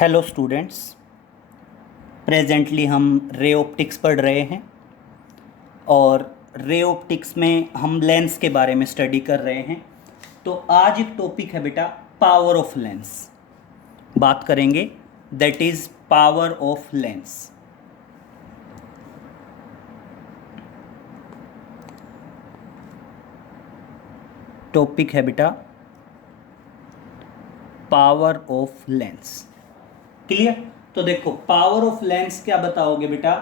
Hello students. Presently हम ray optics पढ़ रहे हैं और रे ऑप्टिक्स में हम लेंस के बारे में स्टडी कर रहे हैं। तो आज एक टॉपिक है बेटा पावर ऑफ लेंस, बात करेंगे, that is power of lens. Topic है बेटा पावर ऑफ लेंस। क्लियर? तो देखो पावर ऑफ लेंस क्या बताओगे बेटा।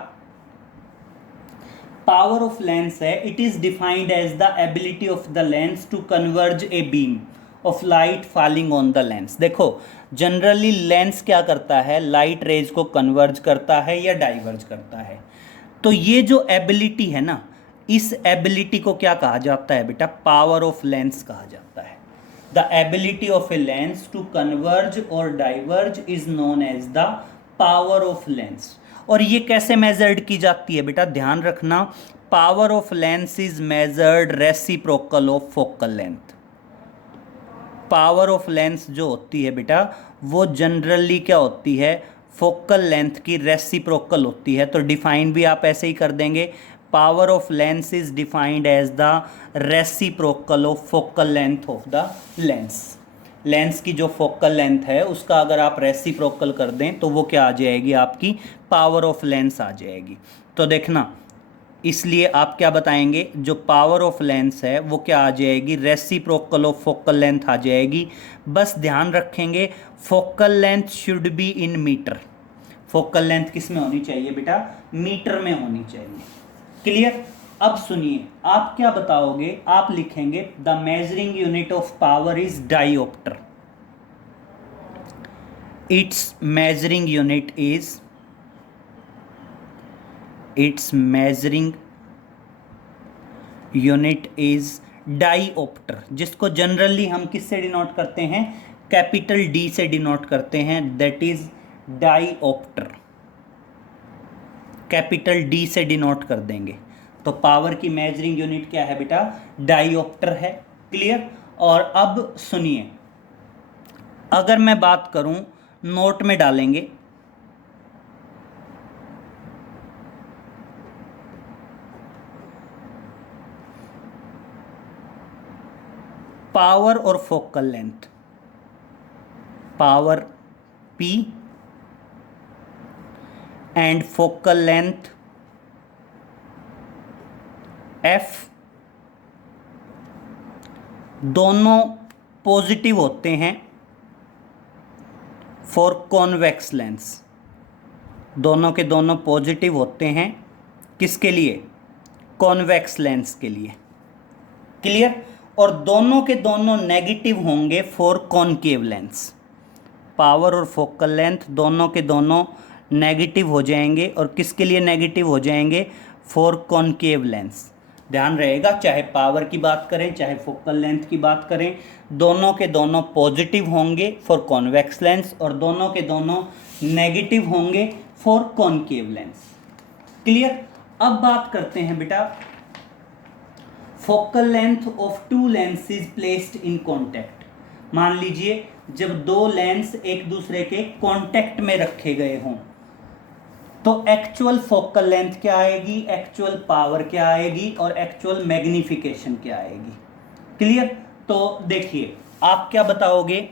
पावर ऑफ लेंस है, it is defined as the ability of the lens to converge a beam of light falling on the lens. देखो generally lens क्या करता है, लाइट रेज को कन्वर्ज करता है या डाइवर्ज करता है। तो ये जो एबिलिटी है ना, इस एबिलिटी को क्या कहा जाता है बेटा, पावर ऑफ लेंस कहा जाता है। The ability of a lens to converge और diverge is known as the power of lens. और ये कैसे मेजर्ड की जाती है बेटा, ध्यान रखना, power of lens is measured reciprocal of focal length. Power of lens जो होती है बेटा वो जनरली क्या होती है, फोकल लेंथ की रेसिप्रोकल होती है। तो डिफाइन भी आप ऐसे ही कर देंगे, power of lens is defined as the reciprocal of focal length of the lens. Lens की जो फोकल लेंथ है उसका अगर आप रेसिप्रोकल कर दें तो वो क्या आ जाएगी, आपकी पावर ऑफ लेंस आ जाएगी। तो देखना, इसलिए आप क्या बताएंगे, जो पावर ऑफ लेंस है वो क्या आ जाएगी, रेसिप्रोकल ऑफ फोकल लेंथ आ जाएगी। बस ध्यान रखेंगे focal length should be in metre. Focal length किस में होनी चाहिए बेटा, मीटर में होनी चाहिए। क्लियर? अब सुनिए, आप क्या बताओगे, आप लिखेंगे the measuring unit of power is dioptre. It's measuring unit is, its measuring unit is dioptre, जिसको जनरली हम किससे डिनोट करते हैं, कैपिटल डी से डिनोट करते हैं, that is dioptre. Capital D से डिनोट कर देंगे। तो पावर की मेजरिंग यूनिट क्या है बेटा, डाइऑप्टर है। क्लियर? और अब सुनिए, अगर मैं बात करूं, नोट में डालेंगे पावर और focal length, power P and focal length F, दोनों पॉजिटिव होते हैं फॉर कॉन्वेक्स लेंस। दोनों के दोनों पॉजिटिव होते हैं किसके लिए, कॉन्वेक्स लेंस के लिए। क्लियर? और दोनों के दोनों नेगेटिव होंगे फॉर कॉनकेव लेंस। पावर और फोकल लेंथ दोनों के दोनों नेगेटिव हो जाएंगे, और किसके लिए नेगेटिव हो जाएंगे, फॉर कॉनकेव लेंस। ध्यान रहेगा, चाहे पावर की बात करें चाहे फोकल लेंथ की बात करें, दोनों के दोनों पॉजिटिव होंगे फॉर कॉन्वेक्स लेंस और दोनों के दोनों नेगेटिव होंगे फॉर कॉनकेव लेंस। क्लियर? अब बात करते हैं बेटा, focal length of two lens is placed in contact. मान लीजिए जब दो लेंस एक दूसरे के कॉन्टैक्ट में रखे गए हों, तो एक्चुअल फोकल लेंथ क्या आएगी, एक्चुअल पावर क्या आएगी और एक्चुअल मैग्निफिकेशन क्या आएगी। क्लियर? तो देखिए आप क्या बताओगे,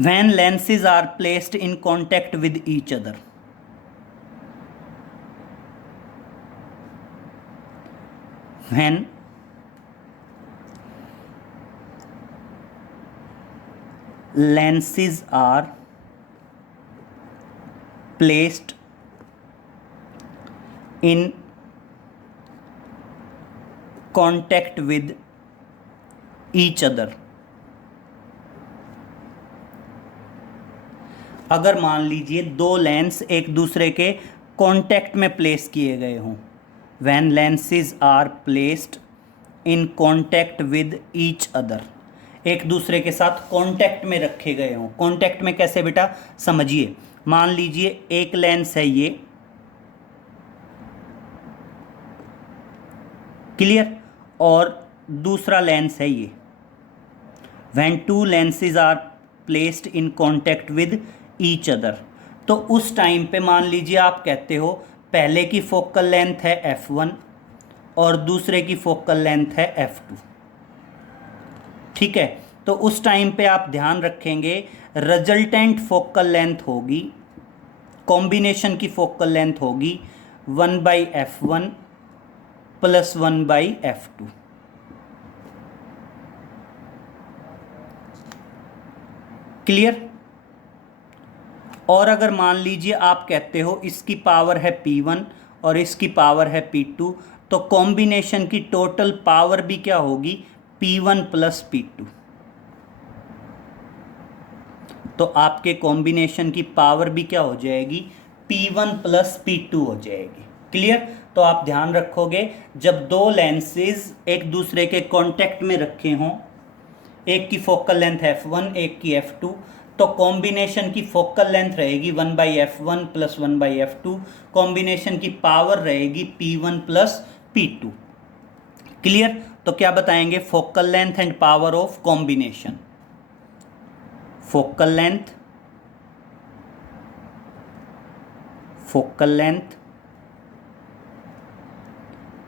when lenses are placed in contact with each other, when lenses are placed in contact with each other, अगर मान लीजिए दो लेंस एक दूसरे के कांटेक्ट में प्लेस किए गए हों, when lenses are placed in contact with each other, एक दूसरे के साथ कांटेक्ट में रखे गए हों। कांटेक्ट में कैसे बेटा, समझिए, मान लीजिए एक लेंस है ये, क्लियर, और दूसरा लेंस है ये। when two lenses are placed in contact with each other. तो उस टाइम पे मान लीजिए आप कहते हो पहले की फोकल लेंथ है f1 और दूसरे की फोकल लेंथ है f2, ठीक है। तो उस टाइम पे आप ध्यान रखेंगे रिजल्टेंट फोकल लेंथ होगी, कॉम्बिनेशन की फोकल लेंथ होगी 1/f1 प्लस 1/f2। क्लियर। और अगर मान लीजिए आप कहते हो इसकी पावर है P1 और इसकी पावर है P2, तो कॉम्बिनेशन की टोटल पावर भी क्या होगी, P1 प्लस P2। तो आपके कॉम्बिनेशन की पावर भी क्या हो जाएगी, P1 प्लस P2 हो जाएगी। क्लियर। तो आप ध्यान रखोगे जब दो लेंसेज एक दूसरे के कांटेक्ट में रखे हों, एक की फोकल लेंथ f1 एक की f2, तो कॉम्बिनेशन की फोकल लेंथ रहेगी 1/f1 प्लस 1/f2, कॉम्बिनेशन की पावर रहेगी P1 प्लस P2। क्लियर। तो क्या बताएंगे, focal length and power of combination. Focal length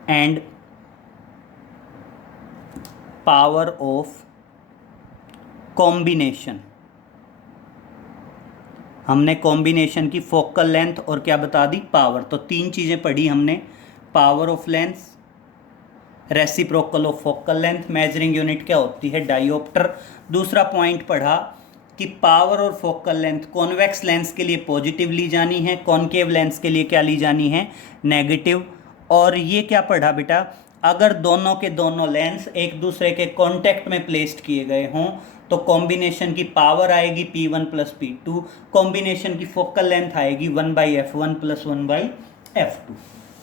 and power of combination. हमने कॉम्बिनेशन की फोकल लेंथ और क्या बता दी, पावर। तो तीन चीज़ें पढ़ी हमने, power of lens, reciprocal of focal length, measuring unit क्या होती है, डायोप्टर। दूसरा पॉइंट पढ़ा कि पावर और फोकल लेंथ कॉन्वेक्स लेंस के लिए पॉजिटिव ली जानी है, कॉनकेव लेंस के लिए क्या ली जानी है, नेगेटिव। और ये क्या पढ़ा बेटा, अगर दोनों के दोनों लेंस एक दूसरे के कांटेक्ट में प्लेस्ड किए गए हों तो कॉम्बिनेशन की पावर आएगी P1 प्लस P2, कॉम्बिनेशन की फोकल लेंथ आएगी 1/f1 प्लस 1/f2।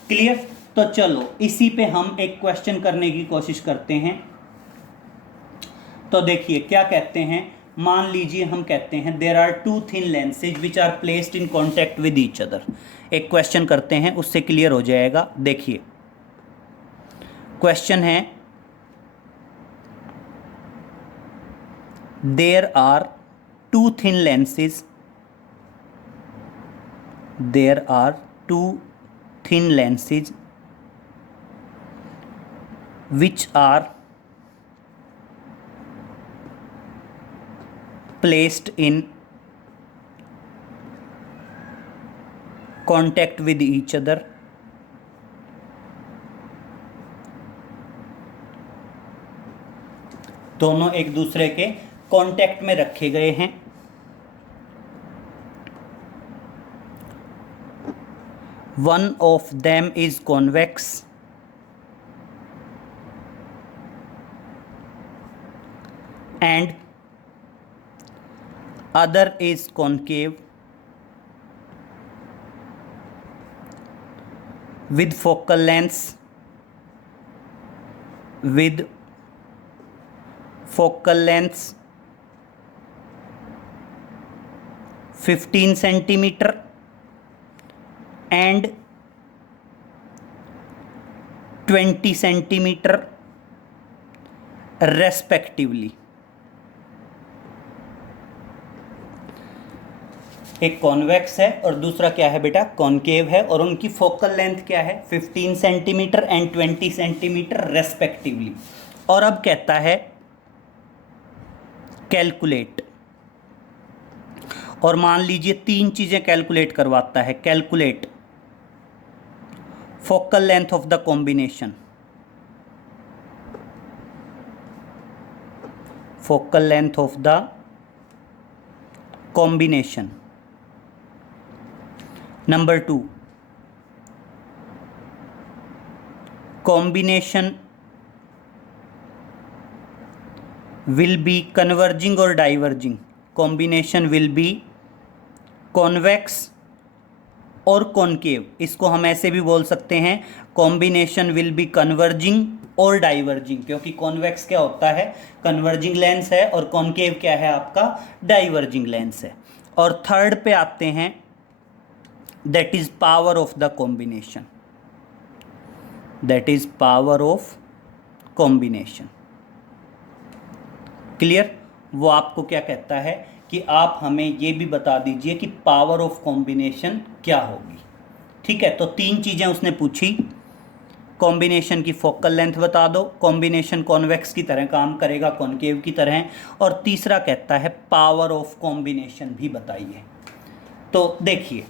क्लियर। तो चलो इसी पे हम एक क्वेश्चन करने की कोशिश करते हैं। तो देखिए क्या कहते हैं, मान लीजिए हम कहते हैं there are two thin lenses which are placed in contact with each other. एक क्वेश्चन करते हैं, उससे क्लियर हो जाएगा। देखिए क्वेश्चन है, there are two thin lenses, there are two thin lenses which are placed in contact with each other, दोनों एक दूसरे के कांटेक्ट में रखे गए हैं। One of them is convex and other is concave with focal length 15 centimeter and 20 centimeter respectively। एक convex है और दूसरा क्या है बेटा, कॉनकेव है, और उनकी फोकल लेंथ क्या है, 15 सेंटीमीटर एंड 20 सेंटीमीटर रेस्पेक्टिवली। और अब कहता है कैलकुलेट, और मान लीजिए तीन चीजें कैलकुलेट करवाता है। Calculate focal length of the combination, focal length of the combination. Number 2, combination will be converging or diverging। combination will be convex और कॉनकेव। इसको हम ऐसे भी बोल सकते हैं, कॉम्बिनेशन विल बी कन्वर्जिंग और डाइवर्जिंग, क्योंकि कॉन्वेक्स क्या होता है, कन्वर्जिंग लेंस है, और कॉनकेव क्या है आपका, डाइवर्जिंग लेंस है। और थर्ड पे आते हैं, that is power of the combination, that is power of combination। Clear. वो आपको क्या कहता है कि आप हमें ये भी बता दीजिए कि पावर ऑफ कॉम्बिनेशन क्या होगी। ठीक है, तो 3 चीज़ें उसने पूछी। कॉम्बिनेशन की फोकल लेंथ बता दो, कॉम्बिनेशन कॉन्वेक्स की तरह काम करेगा कॉनकेव की तरह, और तीसरा कहता है पावर ऑफ कॉम्बिनेशन भी बताइए। तो देखिए,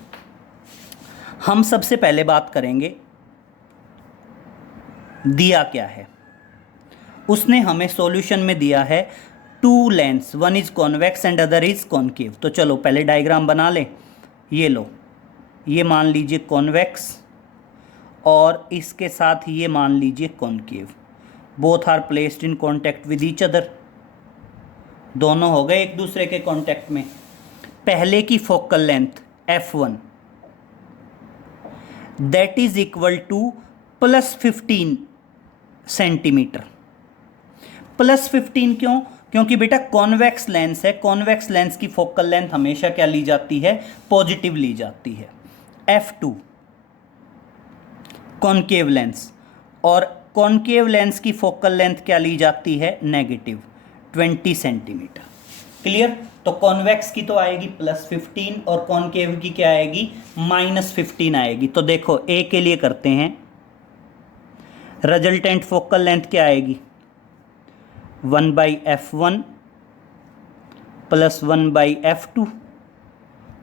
हम सबसे पहले बात करेंगे दिया क्या है। उसने हमें सॉल्यूशन में दिया है 2 lens, one is convex and other is concave. तो चलो पहले डायग्राम बना लें। ये लो, ये मान लीजिए कॉन्वेक्स और इसके साथ ये मान लीजिए concave. Both are placed in contact with each other, दोनों हो गए एक दूसरे के कॉन्टैक्ट में। पहले की focal length f1 that is equal to +15 centimetre. +15 क्यों? क्योंकि बेटा कॉन्वेक्स लेंस है, कॉन्वेक्स लेंस की फोकल लेंथ हमेशा क्या ली जाती है? पॉजिटिव ली जाती है। f2 कॉनकेव लेंस, और कॉनकेव लेंस की फोकल लेंथ क्या ली जाती है? Negative 20 centimetre. क्लियर? तो कॉन्वेक्स की तो आएगी +15 और कॉनकेव की क्या आएगी? -15 आएगी। तो देखो ए के लिए करते हैं, रिजल्टेंट फोकल लेंथ क्या आएगी? 1/f1 + 1/f2।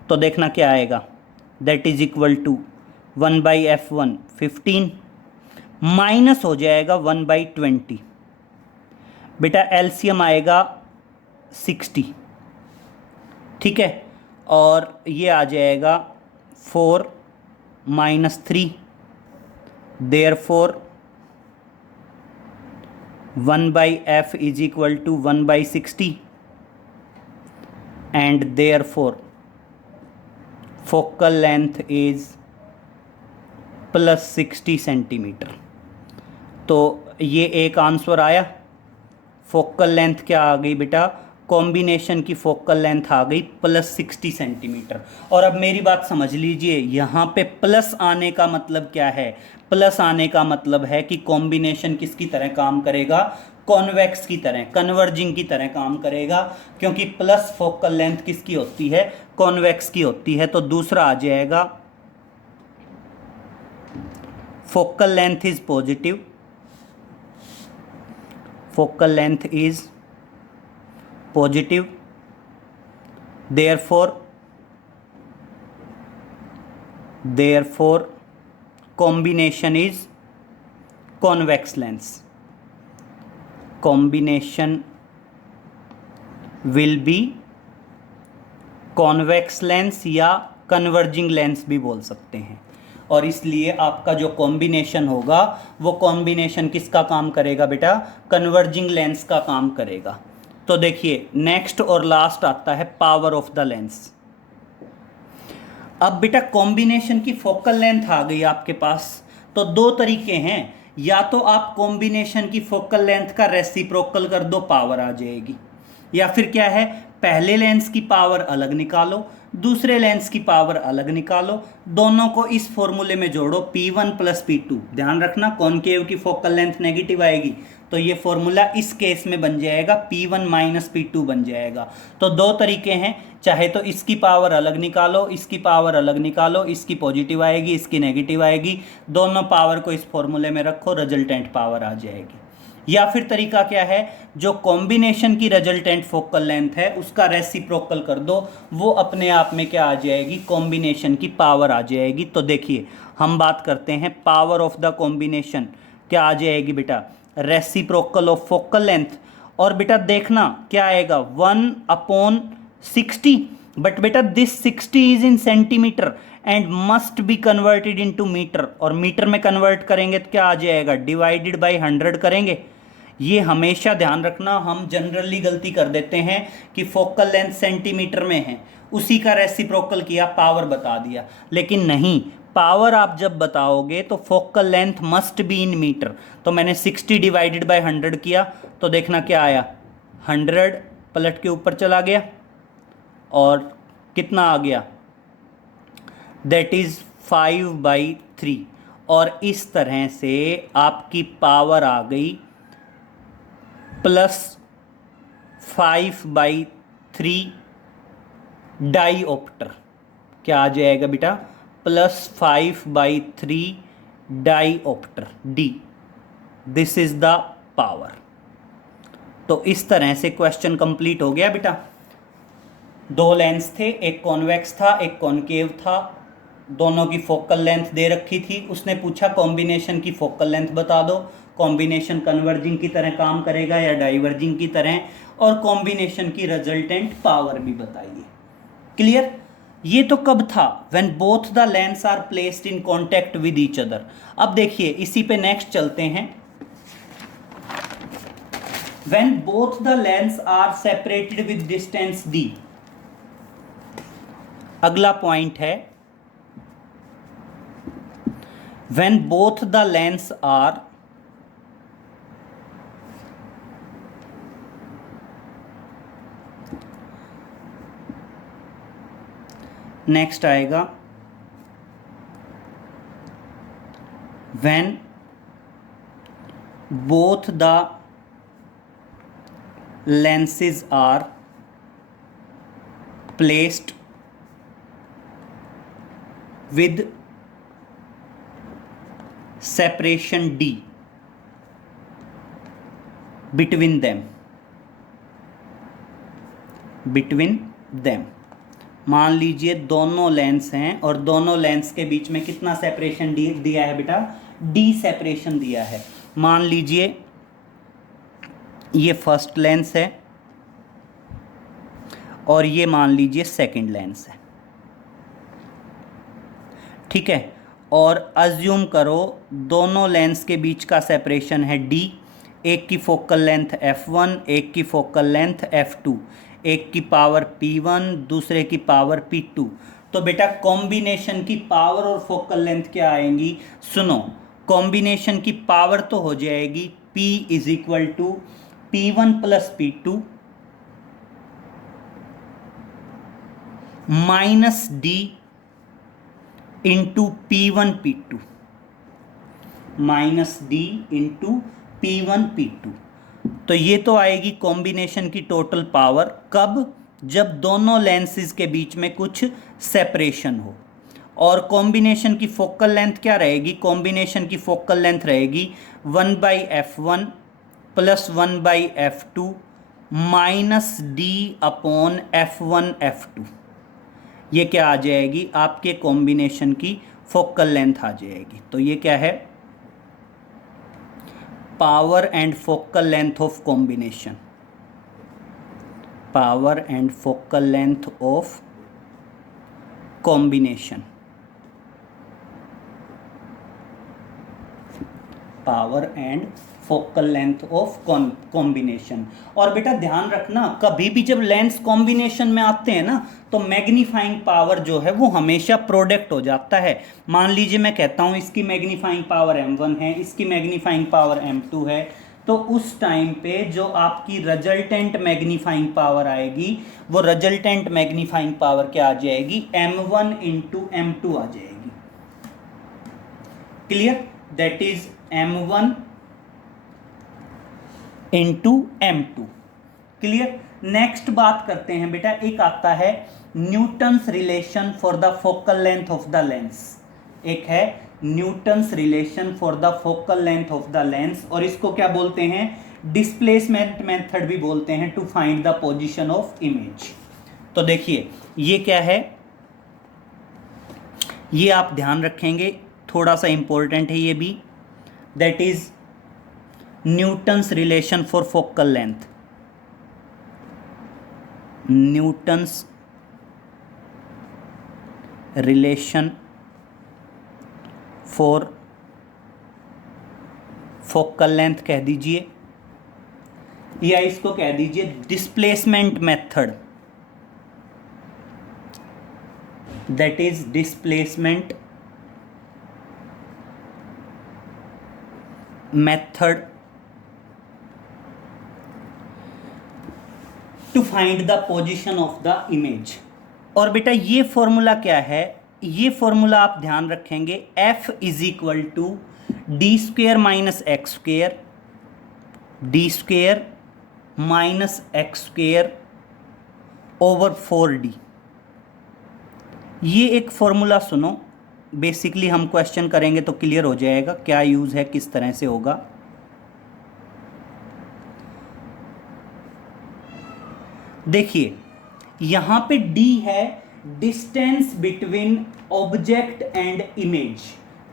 तो देखना क्या आएगा, that is equal to 1/f1 15 minus हो जाएगा 1/20। बेटा एलसीएम आएगा 60, ठीक है, और ये आ जाएगा 4 - 3, therefore 1/f is equal to 1/60 and therefore focal length is +60 centimetre. तो ये एक आंसर आया। फोकल लेंथ क्या आ गई बेटा? कॉम्बिनेशन की फोकल लेंथ आ गई +60 सेंटीमीटर। और अब मेरी बात समझ लीजिए, यहाँ पे प्लस आने का मतलब क्या है? प्लस आने का मतलब है कि कॉम्बिनेशन किसकी तरह काम करेगा? कॉन्वेक्स की तरह, कन्वर्जिंग की तरह काम करेगा, क्योंकि प्लस फोकल लेंथ किसकी होती है? कॉन्वेक्स की होती है। तो दूसरा आ जाएगा focal length is positive, focal length is positive, therefore combination is convex lens, combination will be convex lens या converging lens भी बोल सकते हैं। और इसलिए आपका जो कॉम्बिनेशन होगा वो कॉम्बिनेशन किसका काम करेगा बेटा? कन्वर्जिंग लेंस का काम करेगा। तो देखिए नेक्स्ट और लास्ट आता है पावर ऑफ द लेंस। अब बेटा कॉम्बिनेशन की फोकल लेंथ आ गई आपके पास, तो 2 तरीके हैं, या तो आप कॉम्बिनेशन की फोकल लेंथ का रेसिप्रोकल कर दो, पावर आ जाएगी, या फिर क्या है, पहले लेंस की पावर अलग निकालो, दूसरे लेंस की पावर अलग निकालो, दोनों को इस फॉर्मूले में जोड़ो P1 + P2। ध्यान रखना कॉनकेव की फोकल लेंथ नेगेटिव आएगी, तो ये फॉर्मूला इस केस में बन जाएगा P1 - P2 बन जाएगा। तो 2 तरीके हैं, चाहे तो इसकी पावर अलग निकालो, इसकी पावर अलग निकालो, इसकी पॉजिटिव आएगी, इसकी नेगेटिव आएगी, दोनों पावर को इस फॉर्मूले में रखो, रिजल्टेंट पावर आ जाएगी। या फिर तरीका क्या है, जो कॉम्बिनेशन की रिजल्टेंट फोकल लेंथ है उसका रेसिप्रोकल कर दो, वो अपने आप में क्या आ जाएगी? कॉम्बिनेशन की पावर आ जाएगी। तो देखिए हम बात करते हैं पावर ऑफ द कॉम्बिनेशन, क्या आ जाएगी बेटा? Reciprocal of focal length. और बेटा देखना क्या आएगा? 1/60, बट बेटा this 60 is in centimetre and must be converted into metre, और मीटर में कन्वर्ट करेंगे तो क्या आ जाएगा? डिवाइडेड बाय 100 करेंगे। ये हमेशा ध्यान रखना, हम जनरली गलती कर देते हैं कि फोकल लेंथ सेंटीमीटर में है, उसी का रेसिप्रोकल किया, पावर बता दिया, लेकिन नहीं, पावर आप जब बताओगे तो focal length must be in metre. तो मैंने 60 डिवाइडेड बाय 100 किया, तो देखना क्या आया? 100 पलट के ऊपर चला गया, और कितना आ गया? That is 5/3। और इस तरह से आपकी पावर आ गई 5/3 डाईऑप्टर, क्या आ जाएगा बेटा, +5/3 dioptre D, this is the power. तो इस तरह से क्वेश्चन कंप्लीट हो गया बेटा। दो लेंस थे, एक कॉन्वेक्स था एक कॉनकेव था, दोनों की फोकल लेंथ दे रखी थी। उसने पूछा कॉम्बिनेशन की फोकल लेंथ बता दो, कॉम्बिनेशन कन्वर्जिंग की तरह काम करेगा या डाइवर्जिंग की तरह, और कॉम्बिनेशन की रिजल्टेंट पावर भी बताइए। क्लियर? ये तो कब था, when both the lens are placed in contact with each other. अब देखिए इसी पे नेक्स्ट चलते हैं। When both the lens are separated with distance d, अगला पॉइंट है when both the lens are next आएगा when both the lenses are placed with separation d between them। मान लीजिए दोनों लेंस हैं और दोनों लेंस के बीच में कितना सेपरेशन डी दिया है बेटा, डी सेपरेशन दिया है। मान लीजिए ये फर्स्ट लेंस है और ये मान लीजिए सेकंड लेंस है, ठीक है। और अज्यूम करो दोनों लेंस के बीच का सेपरेशन है d, एक की फोकल लेंथ f1, एक की फोकल लेंथ f2, एक की पावर p1, दूसरे की पावर p2। तो बेटा कॉम्बिनेशन की पावर और फोकल लेंथ क्या आएंगी, सुनो, कॉम्बिनेशन की पावर तो हो जाएगी p = p1 + p2 - d into P1 P2 -d into P1 P2। तो ये तो आएगी कॉम्बिनेशन की टोटल पावर, कब, जब दोनों लेंसेज के बीच में कुछ सेपरेशन हो। और कॉम्बिनेशन की फोकल लेंथ क्या रहेगी, कॉम्बिनेशन की फोकल लेंथ रहेगी 1/f1 + 1/f2 - d/f1 f2। ये क्या आ जाएगी, आपके कॉम्बिनेशन की फोकल लेंथ आ जाएगी। तो ये क्या है, power and focal length of combination, power and focal length of combination, power and focal length of combination. और बेटा ध्यान रखना, कभी भी जब लेंस कॉम्बिनेशन में आते हैं ना तो मैग्नीफाइंग पावर जो है वो हमेशा प्रोडक्ट हो जाता है। मान लीजिए मैं कहता हूँ इसकी मैग्नीफाइंग पावर m1 है, इसकी मैग्नीफाइंग पावर m2 है, तो उस टाइम पे जो आपकी रिजल्टेंट मैग्नीफाइंग पावर आएगी वो रिजल्टेंट मैग्नीफाइंग पावर क्या आ जाएगी, m1 × m2 आ जाएगी। Clear? That is m1 × m2। Clear? Next बात करते हैं बेटा, एक आता है Newton's relation for the focal length of the lens. एक है Newton's relation for the focal length of the lens, और इसको क्या बोलते हैं, डिस्प्लेसमेंट मेथड भी बोलते हैं, to find the position of image. तो देखिए ये क्या है, ये आप ध्यान रखेंगे, थोड़ा सा इंपॉर्टेंट है ये भी। That is Newton's relation for focal length, Newton's relation for focal length कह दीजिए, या इसको कह दीजिए displacement method. That is displacement method to find the position of the image. और बेटा ये फॉर्मूला क्या है, ये फॉर्मूला आप ध्यान रखेंगे, F = d² - x², d² minus x square over 4d। ये एक फॉर्मूला सुनो, बेसिकली हम क्वेश्चन करेंगे तो क्लियर हो जाएगा क्या यूज़ है, किस तरह से होगा। देखिए यहाँ पे d है distance between object and image,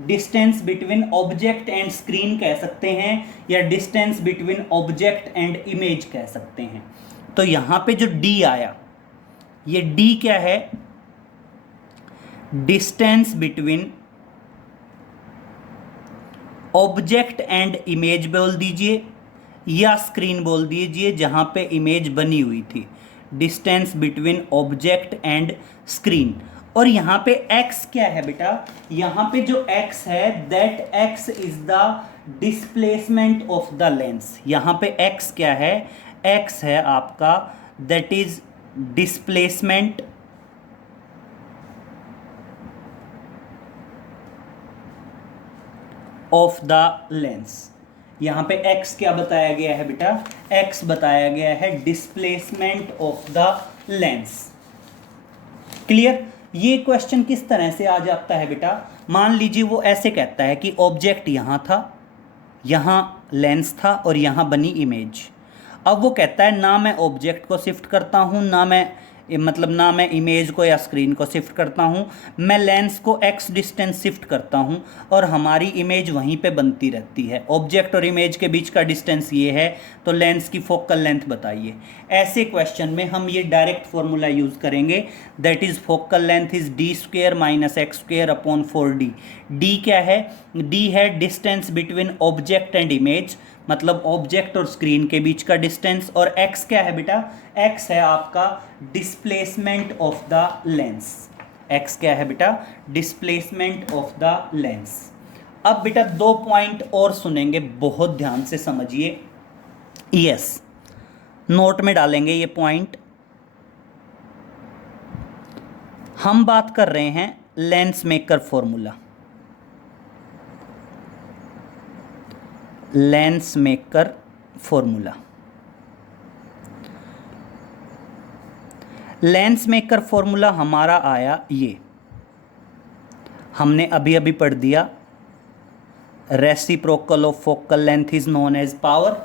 distance between object and screen कह सकते हैं, या distance between object and image कह सकते हैं। तो यहाँ पे जो d आया, ये d क्या है, distance between object and image बोल दीजिए, या स्क्रीन बोल दीजिए जहां पे इमेज बनी हुई थी, distance between object and screen. और यहाँ पे x क्या है बेटा, यहाँ पे जो x है that x is the displacement of the lens. यहाँ पे x क्या है, x है आपका that is displacement of the lens. यहाँ पे x क्या बताया गया है बेटा, x बताया गया है displacement of the lens. Clear. ये क्वेश्चन किस तरह से आ जाता है बेटा, मान लीजिए वो ऐसे कहता है कि ऑब्जेक्ट यहाँ था, यहाँ लेंस था और यहाँ बनी इमेज। अब वो कहता है ना मैं ऑब्जेक्ट को शिफ्ट करता हूँ, ना मैं इमेज को या स्क्रीन को शिफ्ट करता हूँ, मैं लेंस को x डिस्टेंस शिफ्ट करता हूँ और हमारी इमेज वहीं पे बनती रहती है। ऑब्जेक्ट और इमेज के बीच का डिस्टेंस ये है, तो लेंस की फोकल लेंथ बताइए। ऐसे क्वेश्चन में हम ये डायरेक्ट फॉर्मूला यूज़ करेंगे, that is focal length is d square minus x square upon 4d। d क्या है, d है distance between object and image, मतलब ऑब्जेक्ट और स्क्रीन के बीच का डिस्टेंस, और x क्या है बेटा, x है आपका displacement of the lens. x क्या है बेटा, डिस्प्लेसमेंट ऑफ द लेंस। अब बेटा 2 पॉइंट और सुनेंगे, बहुत ध्यान से समझिए, यस नोट में डालेंगे ये पॉइंट। हम बात कर रहे हैं lens maker formula, lens maker formula. Lens maker formula हमारा आया, ये हमने अभी अभी पढ़ दिया, reciprocal of focal length is known as power.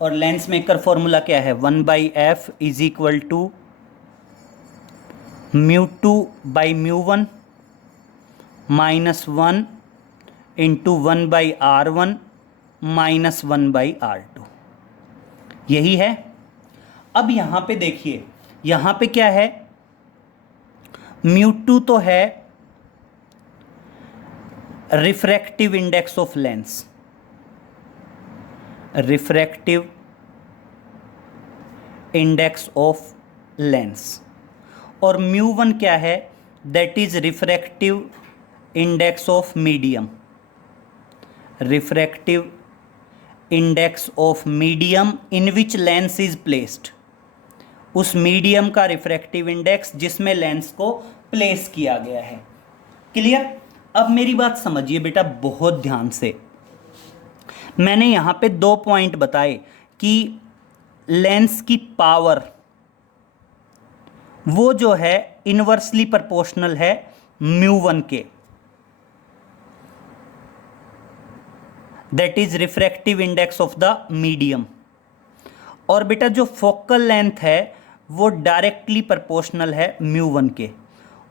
और लेंस मेकर फॉर्मूला क्या है, 1/f is equal to μ2/μ1 -1 into 1/r1 -1/r2, यही है। अब यहां पे देखिए, यहां पे क्या है, μ2 तो है refractive index of lens, refractive index of lens, और μ1 क्या है, that is refractive index of medium, refractive index of medium in which lens is placed, उस मीडियम का रिफ्रैक्टिव इंडेक्स जिसमें लेंस को प्लेस किया गया है। क्लियर। अब मेरी बात समझिए बेटा बहुत ध्यान से, मैंने यहां पे 2 पॉइंट बताए कि लेंस की पावर वो जो है इनवर्सली प्रोपोर्शनल है μ1 के, that is refractive index of the medium. और बेटा जो फोकल लेंथ है वो डायरेक्टली प्रोपोर्शनल है μ1 के,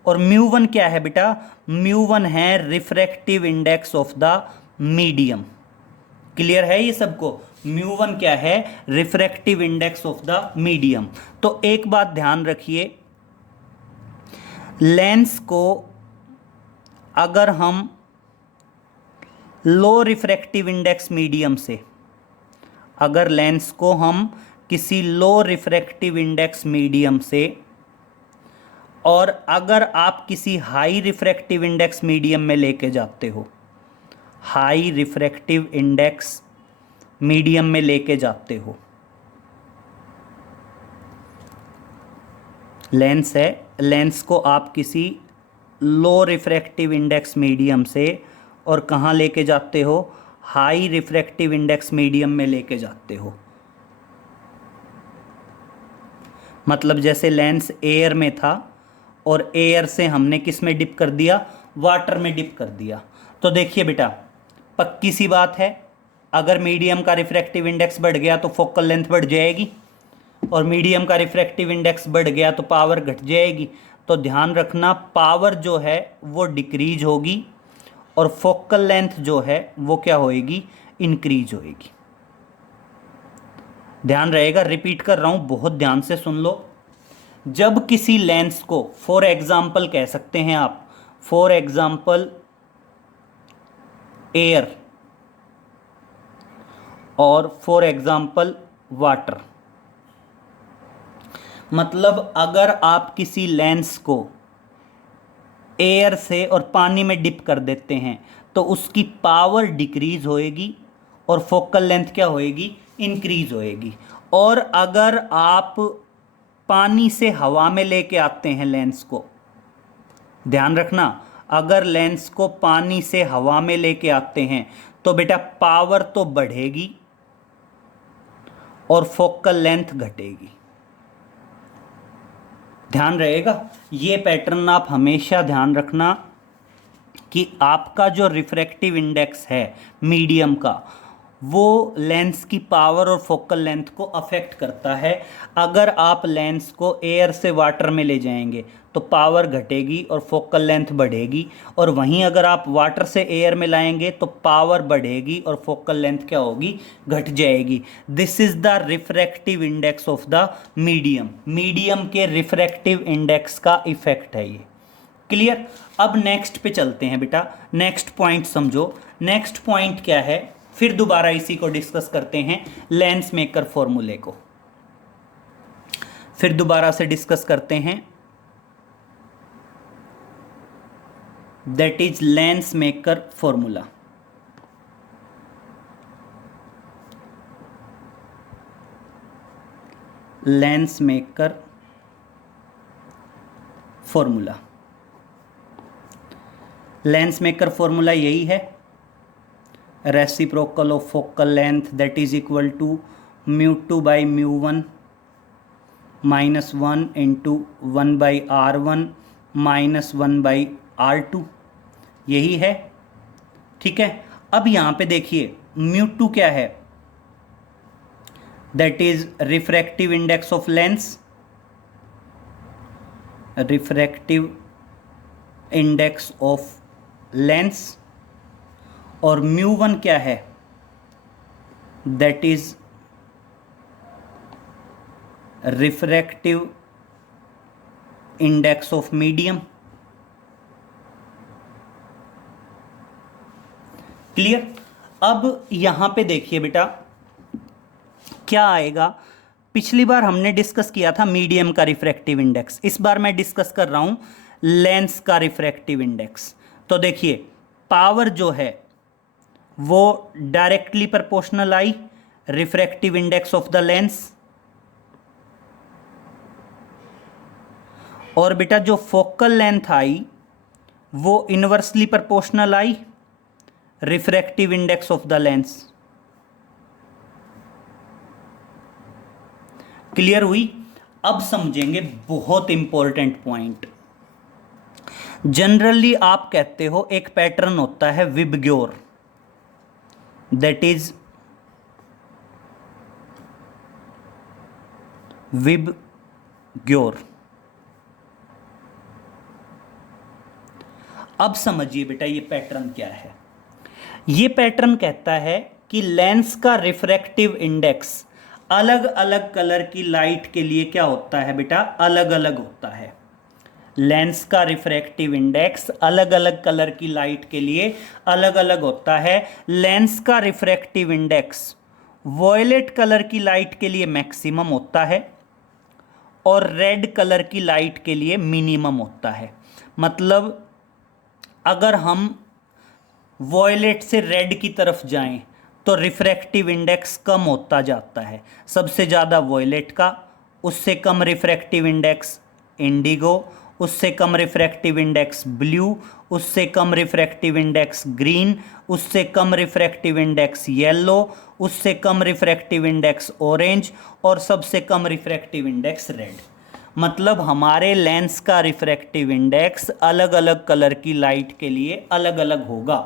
और μ1 क्या है बेटा, μ1 है refractive index of the medium. Clear है ये सबको, μ1 क्या है, refractive index of the medium. तो एक बात ध्यान रखिए, लेंस को अगर हम लो रिफ्रैक्टिव इंडेक्स मीडियम से, अगर लेंस को हम किसी लो रिफ्रैक्टिव इंडेक्स मीडियम से, और अगर आप किसी हाई रिफ्रैक्टिव इंडेक्स मीडियम में लेके जाते हो, हाई रिफ्रैक्टिव इंडेक्स मीडियम में लेके जाते हो, लेंस है, लेंस को आप किसी लो रिफ्रैक्टिव इंडेक्स मीडियम से और कहाँ लेके जाते हो, हाई रिफ्रैक्टिव इंडेक्स मीडियम में लेके जाते हो, मतलब जैसे लेंस एयर में था और एयर से हमने किस में डिप कर दिया, वाटर में डिप कर दिया। तो देखिए बेटा, पक्की सी बात है, अगर मीडियम का रिफ्रैक्टिव इंडेक्स बढ़ गया तो फोकल लेंथ बढ़ जाएगी, और मीडियम का रिफ्रैक्टिव इंडेक्स बढ़ गया तो पावर घट जाएगी। तो ध्यान रखना, पावर जो है वो डिक्रीज होगी और फोकल लेंथ जो है वो क्या होएगी, इंक्रीज होएगी। ध्यान रहेगा, रिपीट कर रहा हूं, बहुत ध्यान से सुन लो। जब किसी लेंस को, फॉर एग्जाम्पल कह सकते हैं आप, फॉर एग्जाम्पल एयर और फॉर एग्जाम्पल वाटर, मतलब अगर आप किसी लेंस को एयर से और पानी में डिप कर देते हैं तो उसकी पावर डिक्रीज होएगी और फोकल लेंथ क्या होएगी, इंक्रीज होएगी। और अगर आप पानी से हवा में लेके आते हैं लेंस को, ध्यान रखना, अगर लेंस को पानी से हवा में लेके आते हैं तो बेटा पावर तो बढ़ेगी और फोकल लेंथ घटेगी। ध्यान रहेगा, ये पैटर्न आप हमेशा ध्यान रखना कि आपका जो रिफ्रैक्टिव इंडेक्स है मीडियम का, वो लेंस की पावर और फोकल लेंथ को अफेक्ट करता है। अगर आप लेंस को एयर से वाटर में ले जाएंगे तो पावर घटेगी और फोकल लेंथ बढ़ेगी, और वहीं अगर आप वाटर से एयर में लाएंगे तो पावर बढ़ेगी और फोकल लेंथ क्या होगी, घट जाएगी। This is the refractive index of the medium. Medium के रिफ्रैक्टिव इंडेक्स का इफेक्ट है ये। क्लियर? अब नेक्स्ट पे चलते हैं बेटा, नेक्स्ट पॉइंट समझो। नेक्स्ट पॉइंट क्या है, फिर दोबारा इसी को डिस्कस करते हैं, लेंस मेकर फॉर्मूले को फिर दोबारा से डिस्कस करते हैं। That is lens maker formula. Lens maker formula, lens maker formula यही है, reciprocal of focal length that is equal to μ2 by μ1 minus 1 into 1 by r1 minus 1 by r2, यही है। ठीक है, अब यहाँ पे देखिए μ2 क्या है, that is refractive index of lens, refractive index of lens, और μ1 क्या है, that is refractive index of medium. Clear? अब यहां पे देखिए बेटा क्या आएगा, पिछली बार हमने डिस्कस किया था मीडियम का रिफ्रैक्टिव इंडेक्स, इस बार मैं डिस्कस कर रहा हूं लेंस का रिफ्रैक्टिव इंडेक्स। तो देखिए पावर जो है वो directly proportional I refractive index of the lens, और बेटा जो फोकल लेंथ आई वो inversely proportional I refractive index of the lens. Clear हुई? अब समझेंगे बहुत इंपॉर्टेंट पॉइंट। जनरली आप कहते हो एक पैटर्न होता है विबग्योर, दैट इज विबग्योर। अब समझिए बेटा ये पैटर्न क्या है। ये पैटर्न कहता है कि लेंस का रिफ्रैक्टिव इंडेक्स अलग अलग कलर की लाइट के लिए क्या होता है बेटा, अलग अलग होता है। लेंस का रिफ्रैक्टिव इंडेक्स अलग अलग कलर की लाइट के लिए अलग अलग होता है। लेंस का रिफ्रैक्टिव इंडेक्स वॉयलेट कलर की लाइट के लिए मैक्सिमम होता है और रेड कलर की लाइट के लिए मिनिमम होता है। मतलब अगर हम वॉयलेट से रेड की तरफ जाएं तो रिफ्रैक्टिव इंडेक्स कम होता जाता है, सबसे ज़्यादा वॉयलेट का, उससे कम रिफ्रैक्टिव इंडेक्स इंडिगो, उससे कम रिफ्रैक्टिव इंडेक्स ब्लू, उससे कम रिफ्रैक्टिव इंडेक्स ग्रीन, उससे कम रिफ्रैक्टिव इंडेक्स येलो, उससे कम रिफ्रैक्टिव इंडेक्स ऑरेंज, और सबसे कम रिफ्रैक्टिव इंडेक्स रेड। मतलब हमारे लेंस का रिफ्रैक्टिव इंडेक्स अलग अलग कलर की लाइट के लिए अलग अलग होगा।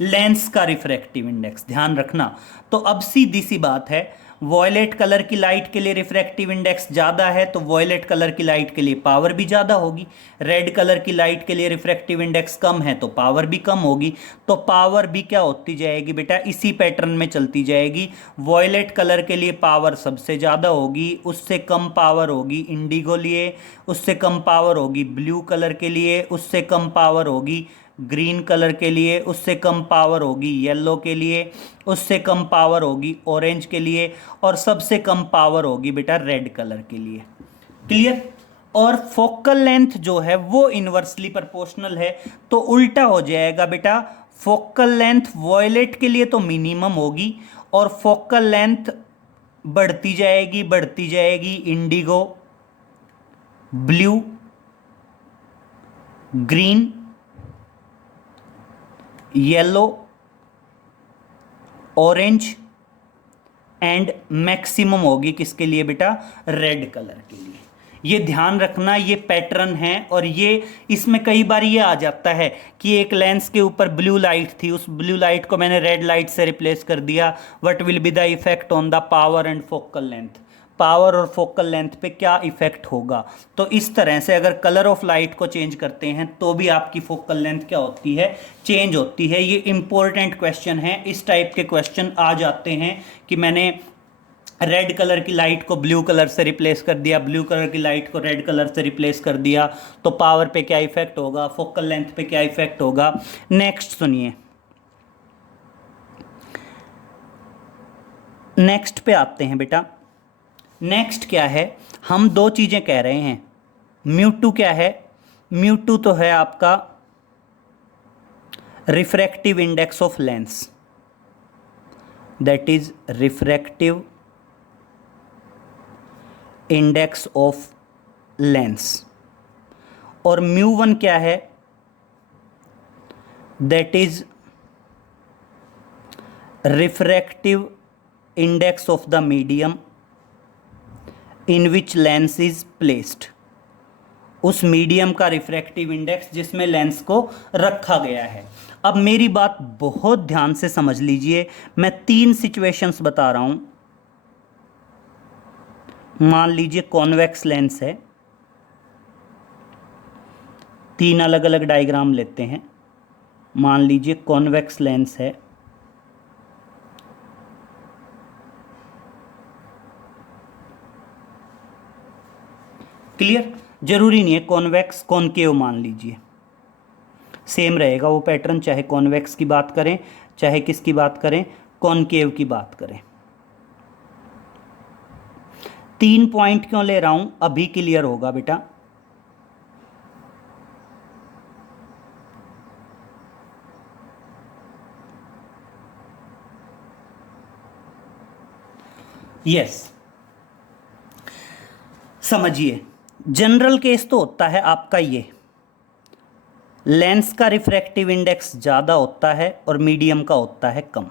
लेंस का रिफ्रैक्टिव इंडेक्स ध्यान रखना। तो अब सीधी सी बात है, वॉयलेट कलर की लाइट के लिए रिफ्रैक्टिव इंडेक्स ज़्यादा है तो वॉयलेट कलर की लाइट के लिए पावर भी ज़्यादा होगी। रेड कलर की लाइट के लिए रिफ्रैक्टिव इंडेक्स कम है तो पावर भी कम होगी। तो पावर भी क्या होती जाएगी बेटा, इसी पैटर्न में चलती जाएगी। वॉयलेट कलर के लिए पावर सबसे ज़्यादा होगी, उससे कम पावर होगी इंडिगो लिए, उससे कम पावर होगी ब्लू कलर के लिए, उससे कम पावर होगी ग्रीन कलर के लिए, उससे कम पावर होगी येलो के लिए, उससे कम पावर होगी ऑरेंज के लिए, और सबसे कम पावर होगी बेटा रेड कलर के लिए। क्लियर। और फोकल लेंथ जो है वो इन्वर्सली प्रोपोर्शनल है, तो उल्टा हो जाएगा बेटा। फोकल लेंथ वॉयलेट के लिए तो मिनिमम होगी और फोकल लेंथ बढ़ती जाएगी Indigo, blue, green, yellow, orange and maximum होगी किसके लिए बेटा, रेड कलर के लिए। ये ध्यान रखना, ये पैटर्न है। और ये इसमें कई बार ये आ जाता है कि एक लेंस के ऊपर ब्लू लाइट थी, उस ब्लू लाइट को मैंने रेड लाइट से रिप्लेस कर दिया, what will be the effect on the power and focal length, power और फोकल लेंथ पे क्या इफेक्ट होगा। तो इस तरह से अगर कलर ऑफ लाइट को चेंज करते हैं तो भी आपकी फोकल लेंथ क्या होती है, चेंज होती है। ये इंपॉर्टेंट क्वेश्चन है, इस टाइप के क्वेश्चन आ जाते हैं कि मैंने रेड कलर की लाइट को ब्लू कलर से रिप्लेस कर दिया, ब्लू कलर की लाइट को रेड कलर से रिप्लेस कर दिया, तो पावर पे क्या इफेक्ट होगा, फोकल लेंथ पे क्या इफेक्ट होगा। नेक्स्ट सुनिए, नेक्स्ट पे आते हैं बेटा। नेक्स्ट क्या है, हम दो चीज़ें कह रहे हैं। म्यू2 क्या है, म्यू2 तो है आपका refractive index of lens, that is refractive index of lens. और म्यू1 क्या है, that is refractive index of the medium in which lens is placed, उस मीडियम का रिफ्रैक्टिव इंडेक्स जिसमें लेंस को रखा गया है। अब मेरी बात बहुत ध्यान से समझ लीजिए, मैं 3 सिचुएशंस बता रहा हूं। मान लीजिए कॉन्वेक्स लेंस है, 3 अलग अलग डायग्राम लेते हैं। मान लीजिए कॉन्वेक्स लेंस है, क्लियर। जरूरी नहीं है कॉन्वेक्स कॉनकेव, मान लीजिए सेम रहेगा वो पैटर्न, चाहे कॉन्वेक्स की बात करें चाहे किसकी बात करें, कॉनकेव की बात करें। 3 पॉइंट क्यों ले रहा हूं, अभी क्लियर होगा बेटा। यस, समझिए। जनरल केस तो होता है आपका ये, लेंस का रिफ्रैक्टिव इंडेक्स ज़्यादा होता है और मीडियम का होता है कम,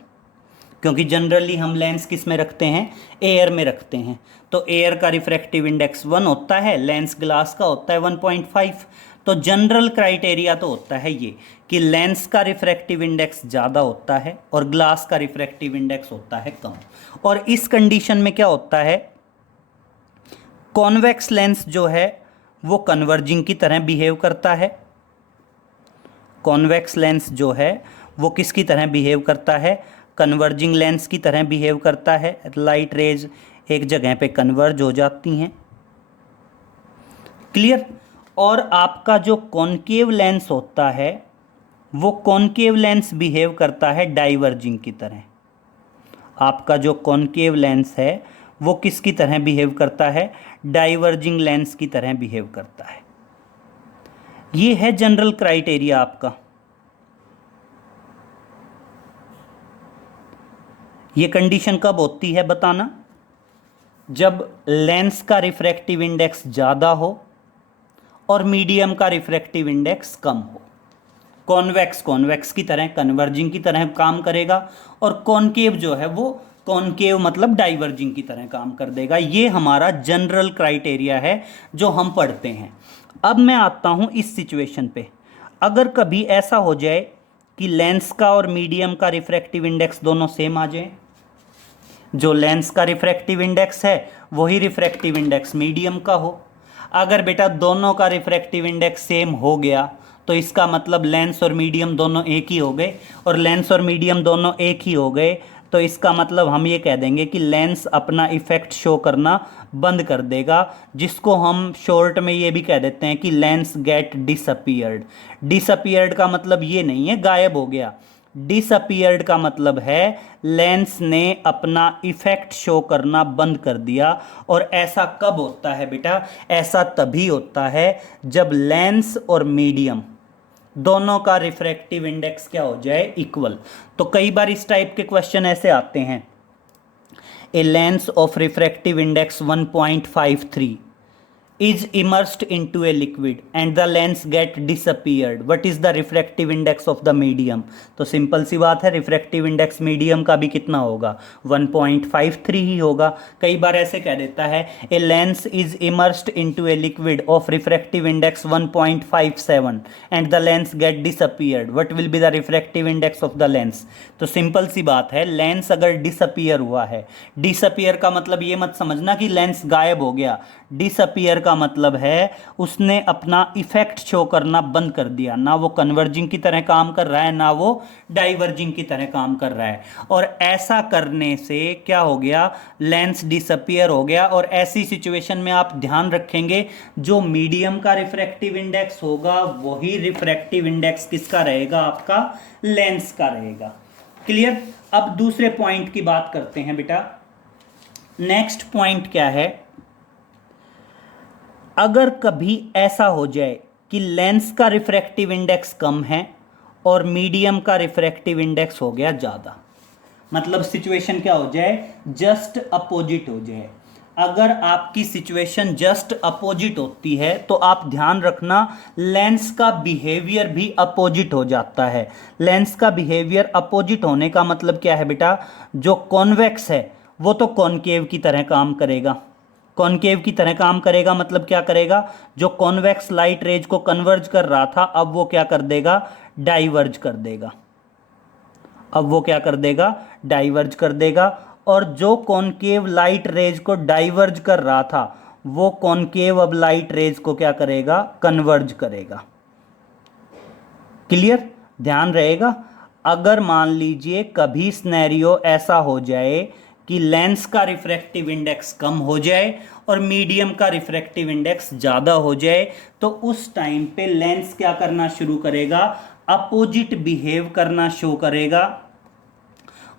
क्योंकि जनरली हम लेंस किस में रखते हैं, एयर में रखते हैं। तो एयर का रिफ्रैक्टिव इंडेक्स 1 होता है, लेंस ग्लास का होता है 1.5। तो जनरल क्राइटेरिया तो होता है ये कि लेंस का रिफ्रैक्टिव इंडेक्स ज़्यादा होता है और ग्लास का रिफ्रैक्टिव इंडेक्स होता है कम। और इस कंडीशन में क्या होता है, कॉन्वेक्स लेंस जो है वो कन्वर्जिंग की तरह बिहेव करता है। कॉन्वेक्स लेंस जो है वो किसकी तरह बिहेव करता है, कन्वर्जिंग लेंस की तरह बिहेव करता है। लाइट रेज एक जगह पे कन्वर्ज हो जाती हैं, क्लियर। और आपका जो कॉनकेव लेंस होता है वो कॉनकेव लेंस बिहेव करता है डाइवर्जिंग की तरह। आपका जो कॉनकेव लेंस है वो किसकी तरह बिहेव करता है, डाइवर्जिंग लेंस की तरह बिहेव करता है। ये है जनरल क्राइटेरिया आपका। ये कंडीशन कब होती है बताना, जब लेंस का रिफ्रैक्टिव इंडेक्स ज़्यादा हो और मीडियम का रिफ्रैक्टिव इंडेक्स कम हो। कॉन्वेक्स कॉन्वेक्स की तरह कन्वर्जिंग की तरह काम करेगा और कॉनकेव जो है वो कॉनकेव मतलब डाइवर्जिंग की तरह काम कर देगा। ये हमारा जनरल क्राइटेरिया है जो हम पढ़ते हैं। अब मैं आता हूं इस सिचुएशन पे, अगर कभी ऐसा हो जाए कि लेंस का और मीडियम का रिफ्रैक्टिव इंडेक्स दोनों सेम आ जाए, जो लेंस का रिफ्रैक्टिव इंडेक्स है वही रिफ्रैक्टिव इंडेक्स मीडियम का हो। अगर बेटा दोनों का रिफ्रैक्टिव इंडेक्स सेम हो गया तो इसका मतलब लेंस और मीडियम दोनों एक ही हो गए, और लेंस और मीडियम दोनों एक ही हो गए तो इसका मतलब हम ये कह देंगे कि लेंस अपना इफेक्ट शो करना बंद कर देगा, जिसको हम शॉर्ट में ये भी कह देते हैं कि लेंस गेट डिसअपीयर्ड। डिसअपीयर्ड का मतलब ये नहीं है गायब हो गया, डिसअपीयर्ड का मतलब है लेंस ने अपना इफेक्ट शो करना बंद कर दिया। और ऐसा कब होता है बेटा? ऐसा तभी होता है जब लेंस और मीडियम दोनों का रिफ्रैक्टिव इंडेक्स क्या हो जाए? इक्वल। तो कई बार इस टाइप के क्वेश्चन ऐसे आते हैं, a lens of refractive index 1.53 is immersed into a liquid and the lens get disappeared, what is the refractive index of the medium? तो सिंपल सी बात है, रिफ्रैक्टिव इंडेक्स मीडियम का भी कितना होगा? 1.53 ही होगा। कई बार ऐसे कह देता है a lens is immersed into a liquid of refractive index 1.57 and the lens get disappeared, what will be the refractive index of the lens? तो सिंपल सी बात है, लेंस अगर डिसअपीयर हुआ है, डिसअपीयर का मतलब ये मत समझना कि लेंस गायब हो गया, डिसअपीयर का मतलब है उसने अपना इफेक्ट शो करना बंद कर दिया, ना वो कन्वर्जिंग की तरह काम कर रहा है ना वो डाइवर्जिंग की तरह काम कर रहा है। और ऐसा करने से क्या हो गया? लेंस डिसअपीयर हो गया। और ऐसी सिचुएशन में आप ध्यान रखेंगे जो मीडियम का रिफ्रैक्टिव इंडेक्स होगा वही रिफ्रैक्टिव इंडेक्स किसका रहेगा? आपका लेंस का रहेगा। क्लियर? अब दूसरे पॉइंट की बात करते हैं बेटा। नेक्स्ट पॉइंट क्या है? अगर कभी ऐसा हो जाए कि लेंस का रिफ्रैक्टिव इंडेक्स कम है और मीडियम का रिफ्रैक्टिव इंडेक्स हो गया ज़्यादा, मतलब सिचुएशन क्या हो जाए? जस्ट अपोजिट हो जाए। अगर आपकी सिचुएशन जस्ट अपोजिट होती है तो आप ध्यान रखना लेंस का बिहेवियर भी अपोजिट हो जाता है। लेंस का बिहेवियर अपोजिट होने का मतलब क्या है बेटा? जो कॉन्वेक्स है वो तो कॉनकेव की तरह काम करेगा। कॉनकेव की तरह काम करेगा मतलब क्या करेगा? जो कॉन्वेक्स लाइट रेज को कन्वर्ज कर रहा था अब वो क्या कर देगा? डाइवर्ज कर देगा। अब वो क्या कर देगा? डाइवर्ज कर देगा। और जो कॉनकेव लाइट रेज को डाइवर्ज कर रहा था वो कॉनकेव अब लाइट रेज को क्या करेगा? कन्वर्ज करेगा। क्लियर? ध्यान रहेगा। अगर मान लीजिए कभी सिनेरियो ऐसा हो जाए कि लेंस का रिफ्रैक्टिव इंडेक्स कम हो जाए और मीडियम का रिफ्रैक्टिव इंडेक्स ज़्यादा हो जाए तो उस टाइम पे लेंस क्या करना शुरू करेगा? अपोजिट बिहेव करना शो करेगा।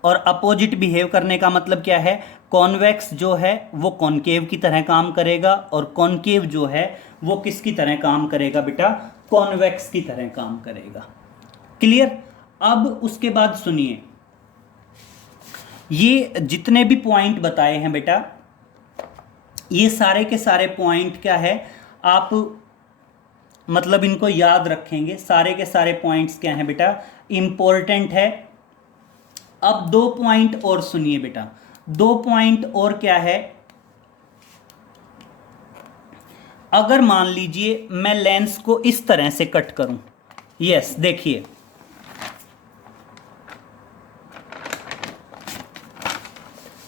और अपोजिट बिहेव करने का मतलब क्या है? कॉन्वेक्स जो है वो कॉनकेव की तरह काम करेगा और कॉनकेव जो है वो किसकी तरह काम करेगा बेटा? कॉन्वेक्स की तरह काम करेगा। क्लियर? अब उसके बाद सुनिए, ये जितने भी पॉइंट बताए हैं बेटा, ये सारे के सारे पॉइंट क्या है? आप मतलब इनको याद रखेंगे। सारे के सारे पॉइंट्स क्या हैं बेटा? इंपॉर्टेंट है। अब 2 पॉइंट और सुनिए बेटा। 2 पॉइंट और क्या है? अगर मान लीजिए मैं लेंस को इस तरह से कट करूं, यस देखिए,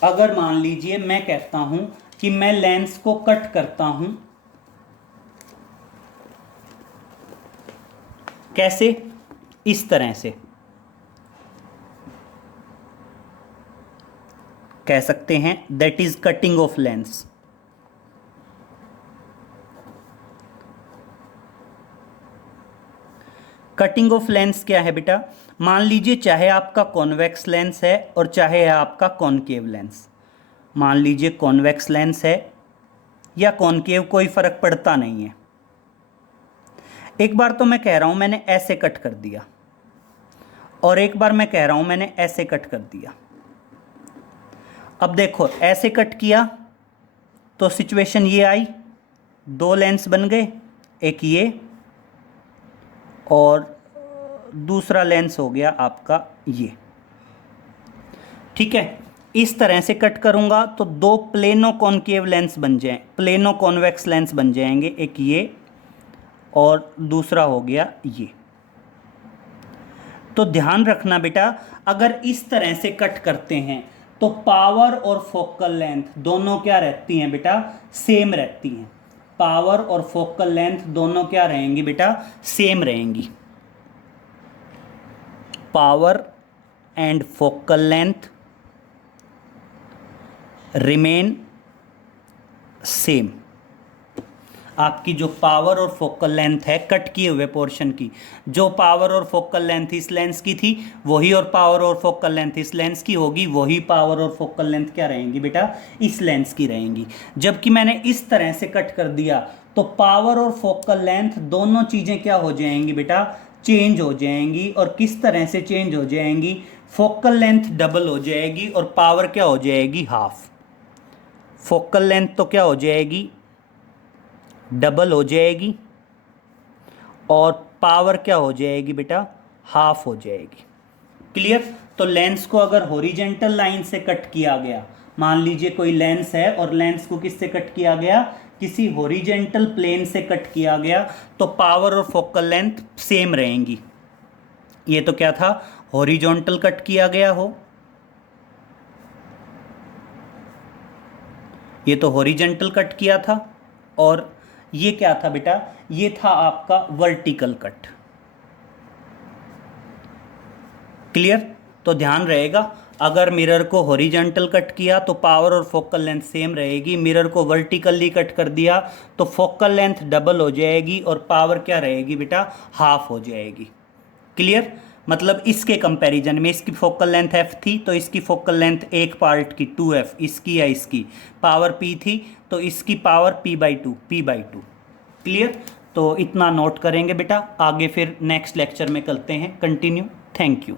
अगर मान लीजिए मैं कहता हूं कि मैं लेंस को कट करता हूं, कैसे? इस तरह से कह सकते हैं, that is cutting of lens. Cutting of lens क्या है बेटा? मान लीजिए चाहे आपका कॉन्वेक्स लेंस है और चाहे है आपका कॉनकेव लेंस। मान लीजिए कॉन्वेक्स लेंस है या कॉनकेव, कोई फर्क पड़ता नहीं है। एक बार तो मैं कह रहा हूं मैंने ऐसे कट कर दिया और एक बार मैं कह रहा हूं मैंने ऐसे कट कर दिया। अब देखो ऐसे कट किया तो सिचुएशन ये आई, 2 लेंस बन गए, एक ये और दूसरा लेंस हो गया आपका ये। ठीक है? इस तरह से कट करूंगा तो दो प्लेनो कॉनकेव लेंस बन जाए, प्लेनो कॉन्वेक्स लेंस बन जाएंगे, एक ये और दूसरा हो गया ये। तो ध्यान रखना बेटा, अगर इस तरह से कट करते हैं तो पावर और फोकल लेंथ दोनों क्या रहती हैं बेटा, सेम रहती हैं। पावर और फोकल लेंथ दोनों क्या रहेंगी बेटा, सेम रहेंगी। Power and focal length remain same. आपकी जो पावर और फोकल लेंथ है कट किए हुए पोर्शन की, जो पावर और फोकल लेंथ इस लेंस की थी वही और पावर और फोकल लेंथ इस लेंस की होगी, वही पावर और फोकल लेंथ क्या रहेंगी बेटा, इस लेंस की रहेंगी। जबकि मैंने इस तरह से कट कर दिया तो पावर और फोकल लेंथ दोनों चीज़ें क्या हो जाएंगी बेटा, चेंज हो जाएंगी। और किस तरह से चेंज हो जाएंगी, फोकल लेंथ डबल हो जाएगी और पावर क्या हो जाएगी, हाफ। फोकल लेंथ तो क्या हो जाएगी, डबल हो जाएगी और पावर क्या हो जाएगी बेटा, हाफ हो जाएगी। क्लियर। तो लेंस को अगर हॉरिजेंटल लाइन से कट किया गया, मान लीजिए कोई लेंस है और लेंस को किससे कट किया गया, किसी हॉरिजेंटल प्लेन से कट किया गया, तो पावर और फोकल लेंथ सेम रहेंगी। ये तो क्या था, हॉरिजॉन्टल कट किया गया हो, ये तो हॉरिजॉन्टल कट किया था, और ये क्या था बेटा, ये था आपका वर्टिकल कट। क्लियर। तो ध्यान रहेगा, अगर मिरर को हॉरिजॉन्टल कट किया तो पावर और फोकल लेंथ सेम रहेगी, मिरर को वर्टिकली कट कर दिया तो फोकल लेंथ डबल हो जाएगी और पावर क्या रहेगी बेटा, हाफ हो जाएगी। क्लियर। मतलब इसके कंपैरिजन में इसकी फोकल लेंथ f थी तो इसकी फोकल लेंथ एक पार्ट की 2f, इसकी या इसकी पावर p थी तो इसकी पावर p/2, p/2। क्लियर। तो इतना नोट करेंगे बेटा, आगे फिर नेक्स्ट लेक्चर में करते हैं कंटिन्यू। Thank you.